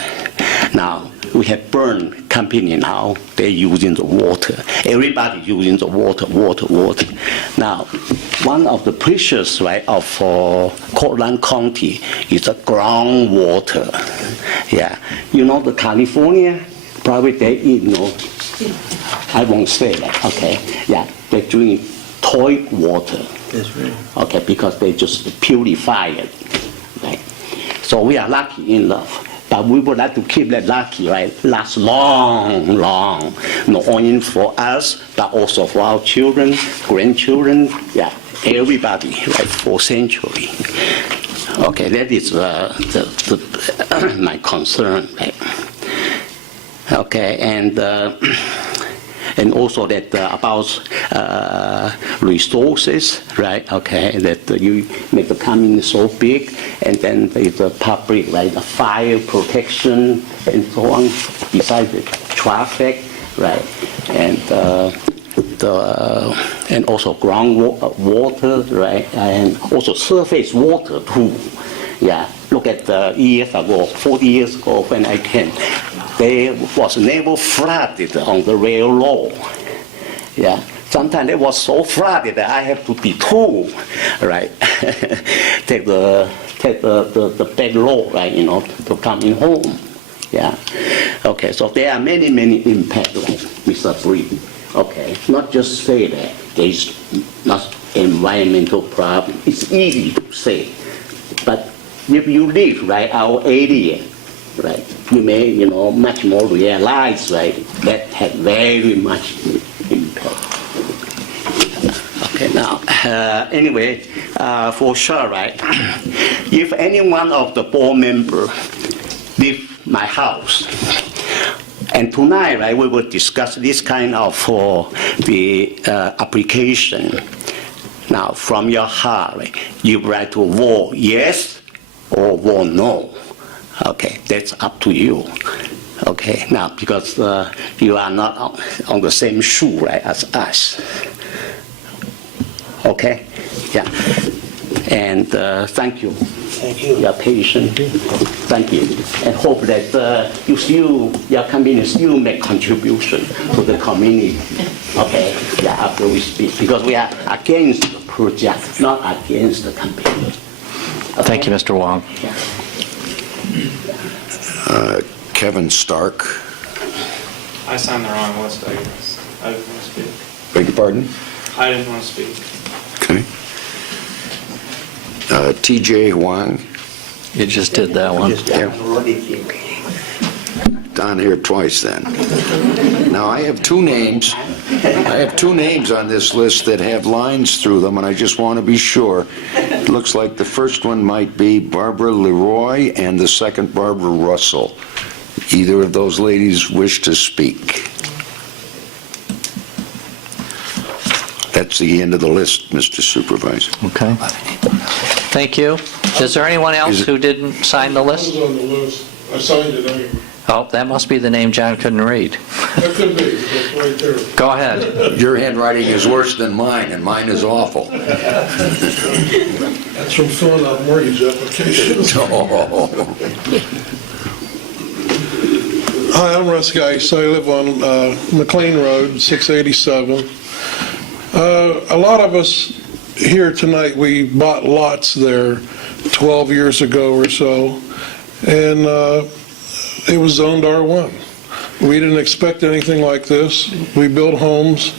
Now, we have burned company now, they're using the water. Everybody using the water. Now, one of the precious, right, of Cortland County is the groundwater. Yeah, you know, the California, probably they eat, I won't say that, okay? Yeah, they drink toilet water. That's right. Okay, because they just purify it, right? So we are lucky enough, but we would like to keep that lucky, right? Last long, not only for us, but also for our children, grandchildren, yeah, everybody, right, for century. Okay, that is my concern, right? Okay, and also that about resources, right? Okay, that you make the community so big, and then the public, right? The fire protection and so on. Besides the traffic, right? And and also groundwater, right? And also surface water too. Yeah, look at the years ago, 40 years ago when I came, there was never flooded on the railroad. Yeah, sometimes it was so flooded that I have to detour, right? take the back road, right, to come in home. Yeah. Okay, so there are many impacts, right, Mr. Bree. Okay, not just say that there is not environmental problem. It's easy to say, but if you live, right, our area, right, you may, much more realize, right, that had very much impact. Okay, now, anyway, for sure, right, if any one of the board members leave my house, and tonight, right, we will discuss this kind of the application. Now, from your heart, right, you write to vote yes or vote no. Okay, that's up to you. Okay, now because you are not on the same shoe, right, as us. Okay, yeah, and thank you. Thank you. Your patience. Thank you, and hope that your company still make contribution to the community. Okay, yeah, after we speak, because we are against the project, not against the company. Okay? Thank you, Mr. Wong. Kevin Stark. I signed the wrong list, I guess. I didn't want to speak. Beg your pardon? I didn't want to speak. Okay. TJ Huang. You just did that one. Yeah. Down here twice then. Now I have two names. I have two names on this list that have lines through them, and I just want to be sure. It looks like the first one might be Barbara Leroy and the second Barbara Russell. Either of those ladies wish to speak? That's the end of the list, Mr. Supervisor. Okay. Thank you. Is there anyone else who didn't sign the list? I was on the list. I signed it anyway. Oh, that must be the name John couldn't read. That could be. It's right there. Go ahead. Your handwriting is worse than mine, and mine is awful. That's from filling out mortgage applications. Hi, I'm Russ Geis. I live on McLean Road, 687. A lot of us here tonight, we bought lots there 12 years ago or so, and it was zoned R1. We didn't expect anything like this. We built homes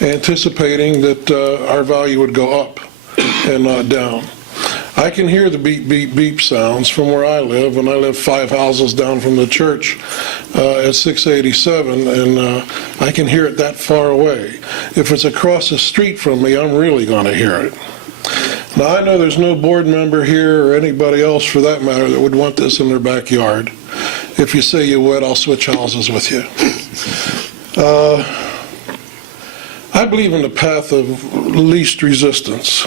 anticipating that our value would go up and not down. I can hear the beep, beep, beep sounds from where I live, and I live 5 houses down from the church at 687, and I can hear it that far away. If it's across the street from me, I'm really going to hear it. Now, I know there's no board member here or anybody else for that matter that would want this in their backyard. If you say you would, I'll switch houses with you. I believe in the path of least resistance.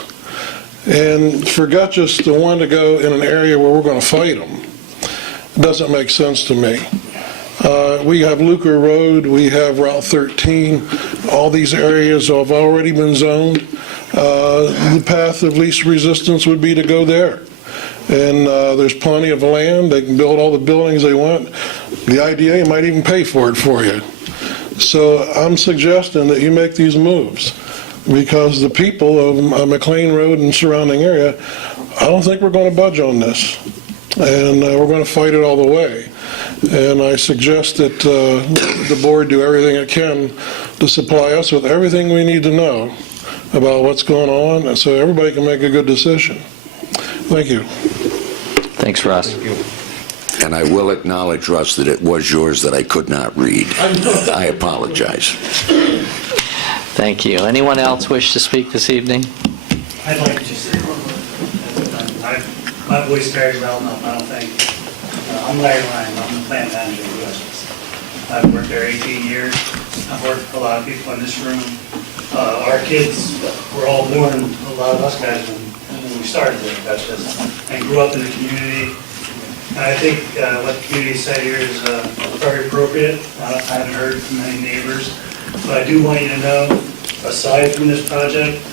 And for Gutchess to want to go in an area where we're going to fight them doesn't make sense to me. We have Luker Road, we have Route 13, all these areas have already been zoned. The path of least resistance would be to go there. And there's plenty of land, they can build all the buildings they want. The IDA might even pay for it for you. So I'm suggesting that you make these moves, because the people of McLean Road and surrounding area, I don't think we're going to budge on this. And we're going to fight it all the way. And I suggest that the board do everything it can to supply us with everything we need to know about what's going on, so everybody can make a good decision. Thank you. Thanks, Russ. Thank you. And I will acknowledge, Russ, that it was yours that I could not read. I apologize. Thank you. Anyone else wish to speak this evening? I'd like to say, my voice carries well enough, I don't think. I'm Larry Ryan, I'm the plant manager of Gutchess. I've worked there 18 years. I've worked with a lot of people in this room. Our kids were all born, a lot of us guys, when we started there at Gutchess, and grew up in the community. And I think what the community said here is very appropriate. I haven't heard from many neighbors, but I do want you to know, aside from this project,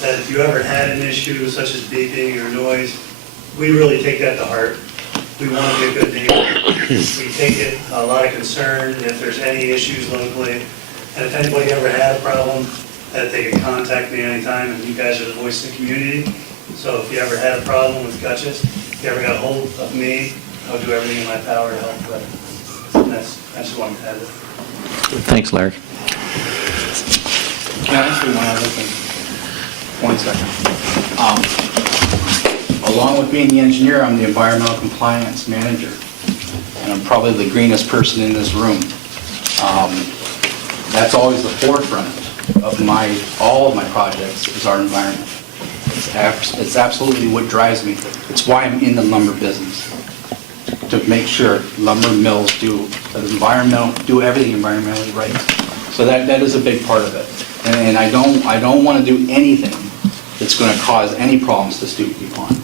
that if you ever had an issue such as beeping or noise, we really take that to heart. We want to be a good neighbor. We take it a lot of concern if there's any issues locally. And if anybody ever had a problem, that they can contact me anytime, and you guys are the voice of the community. So if you ever had a problem with Gutchess, if you ever got a hold of me, I'll do everything in my power to help. But I just wanted to add it. Thanks, Larry. Can I ask you one other thing? 1 second. Along with being the engineer, I'm the environmental compliance manager, and I'm probably the greenest person in this room. That's always the forefront of all of my projects is our environment. It's absolutely what drives me. It's why I'm in the lumber business, to make sure lumber mills do everything environmentally right. So that is a big part of it. And I don't want to do anything that's going to cause any problems to Stupke Pond.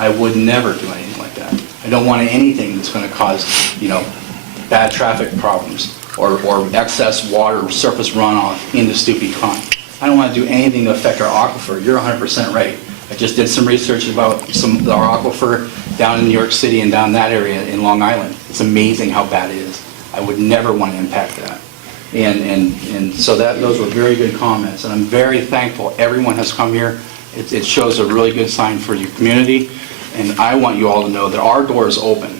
I would never do anything like that. I don't want anything that's going to cause, bad traffic problems or excess water surface runoff into Stupke Pond. I don't want to do anything to affect our aquifer. You're 100% right. I just did some research about our aquifer down in New York City and down that area in Long Island. It's amazing how bad it is. I would never want to impact that. And so those were very good comments, and I'm very thankful everyone has come here. It shows a really good sign for your community, and I want you all to know that our door is open.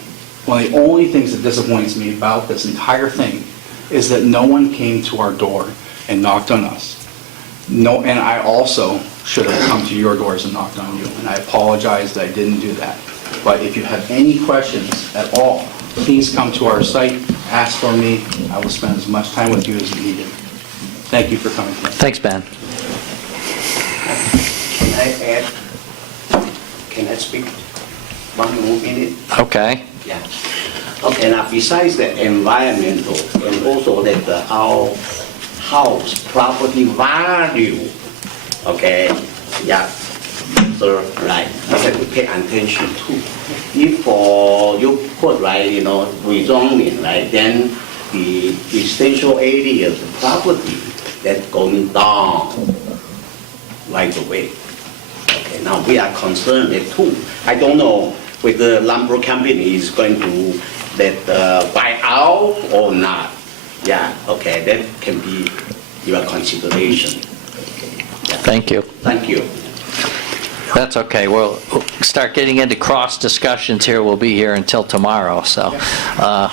One of the only things that disappoints me about this entire thing is that no one came to our door and knocked on us. No, and I also should have come to your doors and knocked on you, and I apologize that I didn't do that. But if you have any questions at all, please come to our site, ask for me. I will spend as much time with you as needed. Thank you for coming. Thanks, Ben. Can I add? Can I speak 1 more minute? Okay. Yeah. Okay, now besides the environmental and also that our house property value, okay, yeah, so right, you have to pay attention to. If you put rezoning, right, then the residential areas, the property that's going down right away. Okay, now we are concerned that too. I don't know whether the lumber company is going to buy out or not. Yeah, okay, that can be your consideration. Yeah. Thank you. Thank you. That's okay. We'll start getting into cross discussions here. We'll be here until tomorrow. So, all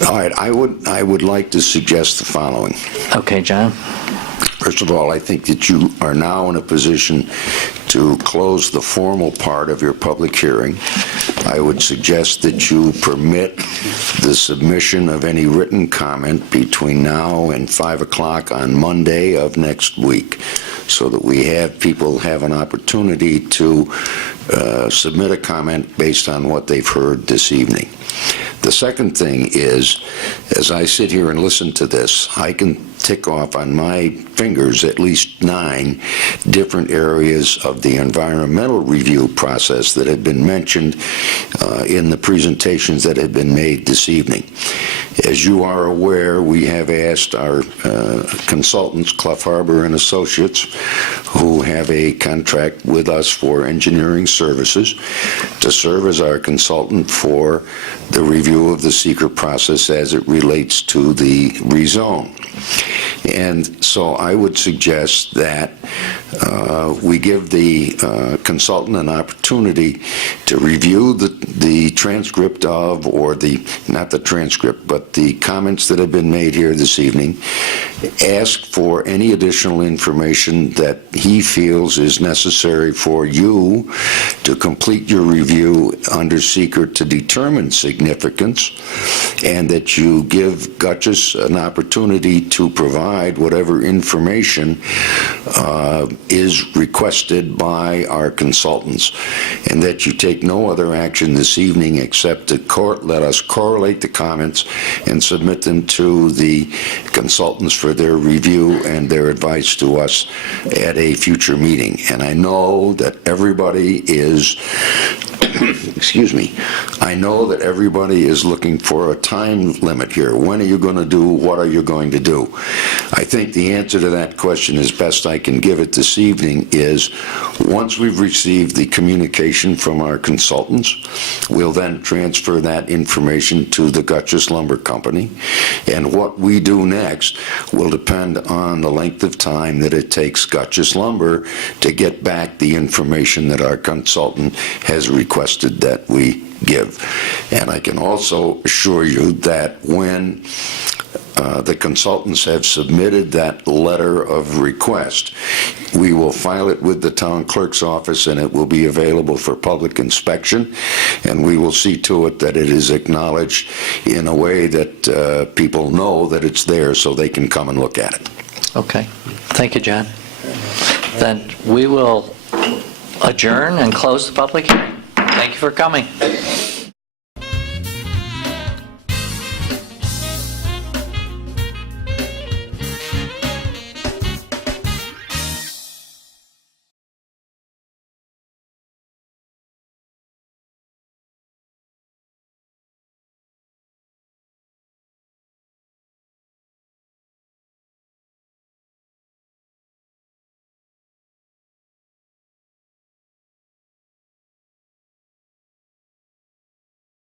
right. I would like to suggest the following. Okay, John. First of all, I think that you are now in a position to close the formal part of your public hearing. I would suggest that you permit the submission of any written comment between now and 5 o'clock on Monday of next week, so that people have an opportunity to submit a comment based on what they've heard this evening. The second thing is, as I sit here and listen to this, I can tick off on my fingers at least 9 different areas of the environmental review process that have been mentioned in the presentations that have been made this evening. As you are aware, we have asked our consultants, Clough Harbor and Associates, who have a contract with us for engineering services, to serve as our consultant for the review of the seeker process as it relates to the rezone. And so I would suggest that we give the consultant an opportunity to review the transcript of, or not the transcript, but the comments that have been made here this evening, ask for any additional information that he feels is necessary for you to complete your review under seeker to determine significance, and that you give Gutchess an opportunity to provide whatever information is requested by our consultants, and that you take no other action this evening except to let us correlate the comments and submit them to the consultants for their review and their advice to us at a future meeting. And I know that everybody is excuse me, I know that everybody is looking for a time limit here. When are you going to do? What are you going to do? I think the answer to that question, as best I can give it this evening, is once we've received the communication from our consultants, we'll then transfer that information to the Gutchess Lumber Company, and what we do next will depend on the length of time that it takes Gutchess Lumber to get back the information that our consultant has requested that we give. And I can also assure you that when the consultants have submitted that letter of request, we will file it with the town clerk's office, and it will be available for public inspection, and we will see to it that it is acknowledged in a way that people know that it's there, so they can come and look at it. Okay. Thank you, John. Then we will adjourn and close the public hearing. Thank you for coming.